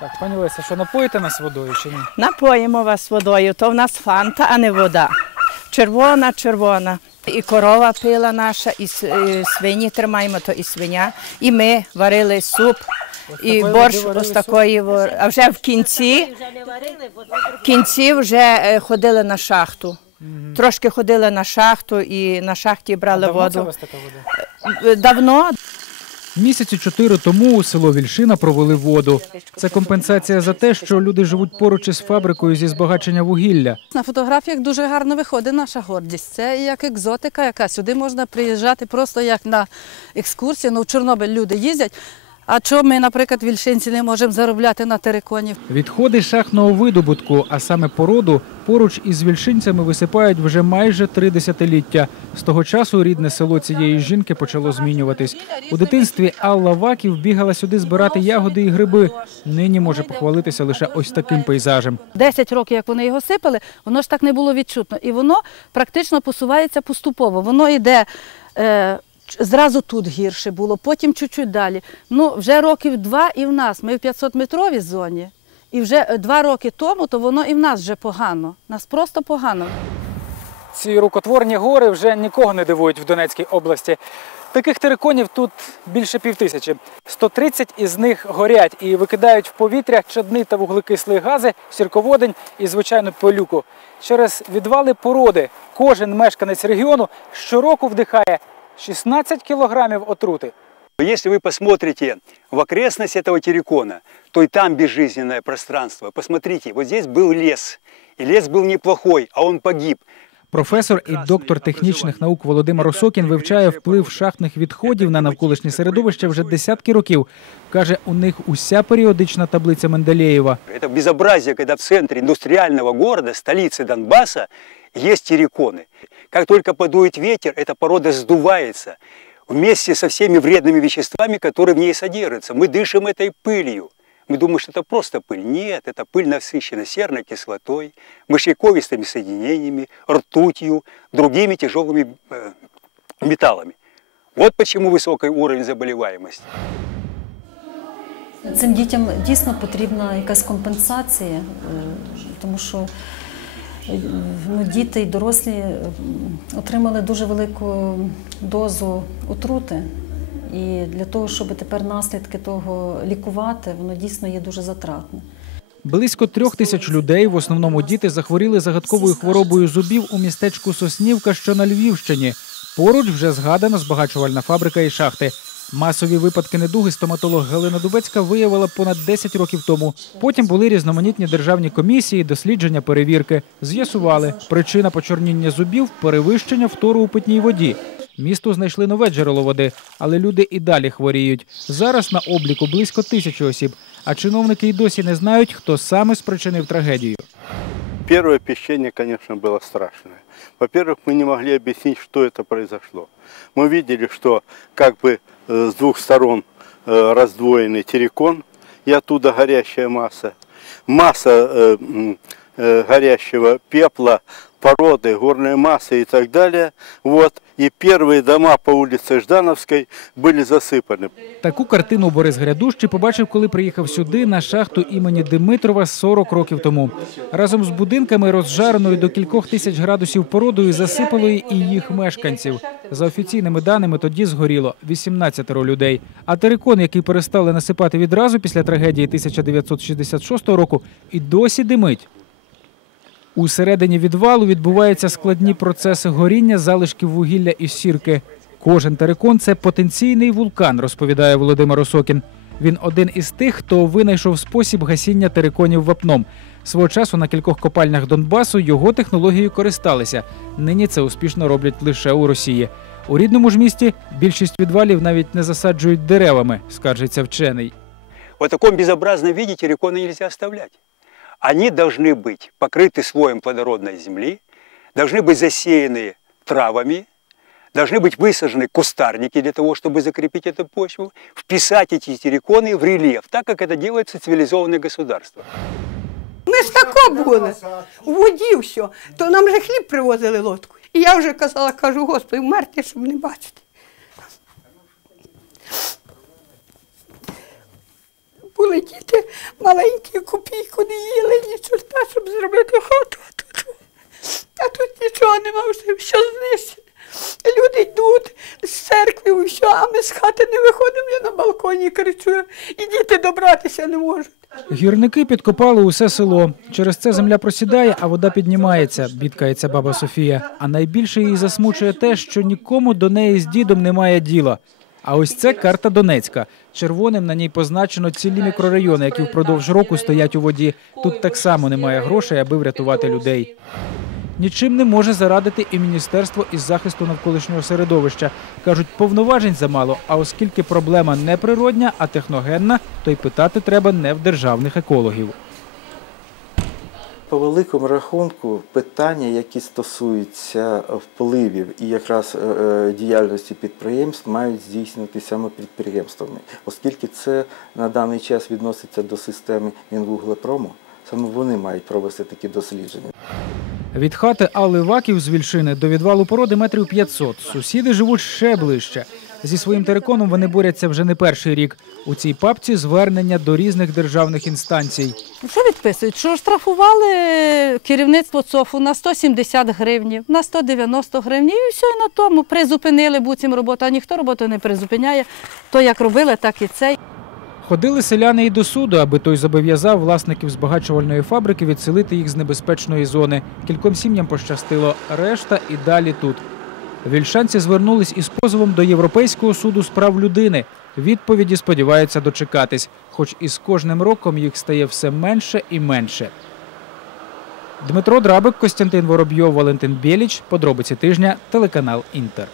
Так, пані Леся, що напоїте нас водою чи ні? Напоїмо вас водою, то в нас фанта, а не вода. Червона, червона. І корова пила наша, і свині тримаємо, то і свиня. І ми варили суп, і борщ ось такої. вар- А вже в кінці, в кінці вже е, ходили на шахту. Трошки ходили на шахту і на шахті брали Давно це у воду. вас така вода? Е, Давно, Місяці чотири тому у село Вільшина провели воду. Це компенсація за те, що люди живуть поруч із фабрикою зі збагачення вугілля. На фотографіях дуже гарно виходить наша гордість. Це як екзотика, яка сюди можна приїжджати просто як на екскурсію. Ну, в Чорнобиль люди їздять. А чому ми, наприклад, вільшинці не можемо заробляти на териконі? Відходи шахтного видобутку, а саме породу, поруч із вільшинцями висипають вже майже три десятиліття. З того часу рідне село цієї жінки почало змінюватись. У дитинстві Алла Ваків бігала сюди збирати ягоди і гриби. Нині може похвалитися лише ось таким пейзажем. 10 років, як вони його сипали, воно ж так не було відчутно. І воно практично посувається поступово. Воно йде. Е, Зразу тут гірше було, потім чуть-чуть далі. Ну, вже років два і в нас. Ми в 500-метровій зоні. І вже е, два роки тому, то воно і в нас вже погано. Нас просто погано. Ці рукотворні гори вже нікого не дивують в Донецькій області. Таких териконів тут більше півтисячі. 130 із них горять і викидають в повітря чадни та вуглекислі гази, сірководень і звичайну пилюку. Через відвали породи кожен мешканець регіону щороку вдихає 16 кілограмів отрути. Если вы посмотрите в окрестность этого террикона, то и там безжизненное пространство. Посмотрите, вот здесь был лес. И лес был неплохой, а он погиб. Професор і доктор технічних наук Володимир Осокін вивчає вплив шахтних відходів на навколишнє середовище вже десятки років. Каже, у них уся періодична таблиця Менделєєва. Это безобразие, когда в центре индустриального города, столицы Донбасса, есть терриконы. Как только подует ветер, эта порода сдувается вместе со всеми вредными веществами, которые в ней содержатся. Мы дышим этой пылью. Мы думаем, что это просто пыль. Нет, это пыль насыщена серной кислотой, мышьяковистыми соединениями, ртутью, другими тяжелыми э, металлами. Вот почему высокий уровень заболеваемости. Цим дітям дійсно потрібна якась компенсація, е, тому що е, ну, діти і дорослі е, отримали дуже велику дозу отрути. І для того, щоб тепер наслідки того лікувати, воно дійсно є дуже затратне. Близько трьох тисяч людей, в основному діти, захворіли загадковою хворобою зубів у містечку Соснівка, що на Львівщині. Поруч вже згадана збагачувальна фабрика і шахти. Масові випадки недуги стоматолог Галина Дубецька виявила понад 10 років тому. Потім були різноманітні державні комісії, дослідження, перевірки. З'ясували, причина почорніння зубів перевищення фтору у питній воді. Місту знайшли нове джерело води, але люди і далі хворіють. Зараз на обліку близько тисячі осіб, а чиновники й досі не знають, хто саме спричинив трагедію. Первое впечатление, конечно, было страшное. Во-первых, мы не могли объяснить, что это произошло. Мы видели, что как бы э, с двух сторон э, раздвоенный террикон, и оттуда горящая масса. Масса э, горящего пепла, породы, горной массы и так далее. Вот. И первые дома по улице Ждановской были засыпаны. Таку картину Борис Грядущий побачив, коли приїхав сюди на шахту імені Димитрова 40 років тому. Разом з будинками, розжареною до кількох тисяч градусів породою, засипало і їх мешканців. За офіційними даними, тоді згоріло 18 людей. А терикон, який перестали насипати відразу після трагедії 1966 року, і досі димить. У середині відвалу відбуваються складні процеси горіння залишків вугілля і сірки. Кожен терикон це потенційний вулкан, розповідає Володимир Осокін. Він один із тих, хто винайшов спосіб гасіння териконів вапном. Свого часу на кількох копальнях Донбасу його технологією користалися. Нині це успішно роблять лише у Росії. У рідному ж місті більшість відвалів навіть не засаджують деревами, скаржиться вчений. В таком безобразном виде терриконы нельзя оставлять. Они должны быть покрыты слоем плодородной земли, должны быть засеяны травами, должны быть высажены кустарники для того, чтобы закрепить эту почву, вписать эти терриконы в рельеф, так как это делается в цивилизованных государствах. Ми ж тако були, у воді все, то нам же хліб привозили лодку. І я вже казала, кажу, Господи, вмерти, щоб не бачити. Були діти маленькі, копійку не їли, ні чорта, щоб зробити хату. А тут, а тут нічого нема, вже все знищено. Люди йдуть з церкви, все, а ми з хати не виходимо, я на балконі кричу, і діти добратися не можуть. Гірники підкопали усе село. Через це земля просідає, а вода піднімається, бідкається баба Софія. А найбільше її засмучує те, що нікому до неї з дідом немає діла. А ось це карта Донецька. Червоним на ній позначено цілі мікрорайони, які впродовж року стоять у воді. Тут так само немає грошей, аби врятувати людей. Нічим не може зарадити і міністерство із захисту навколишнього середовища. кажуть, повноважень замало. А оскільки проблема не природня, а техногенна, то й питати треба не в державних екологів. По великому рахунку питання, які стосуються впливів і якраз е, е, діяльності підприємств, мають здійснювати саме підприємствами, оскільки це на даний час відноситься до системи Мінвуглепрому, саме вони мають провести такі дослідження. Від хати Алли Ваків з Вільшини до відвалу породи метрів 500. Сусіди живуть ще ближче. Зі своїм териконом вони борються вже не перший рік. У цій папці звернення до різних державних інстанцій. Що відписують? Що штрафували керівництво ЦОФу на 170 гривнів, на 190 гривнів і все і на тому. Призупинили буцім роботу, а ніхто роботу не призупиняє. То як робили, так і це. Ходили селяни і до суду, аби той зобов'язав власників збагачувальної фабрики відселити їх з небезпечної зони. Кільком сім'ям пощастило, решта і далі тут. Вільшанці звернулись із позовом до Європейського суду з прав людини. Відповіді сподіваються дочекатись, хоч із кожним роком їх стає все менше і менше. Дмитро Драбик, Костянтин Воробйов, Валентин Біліч. Подробиці тижня, телеканал Інтер.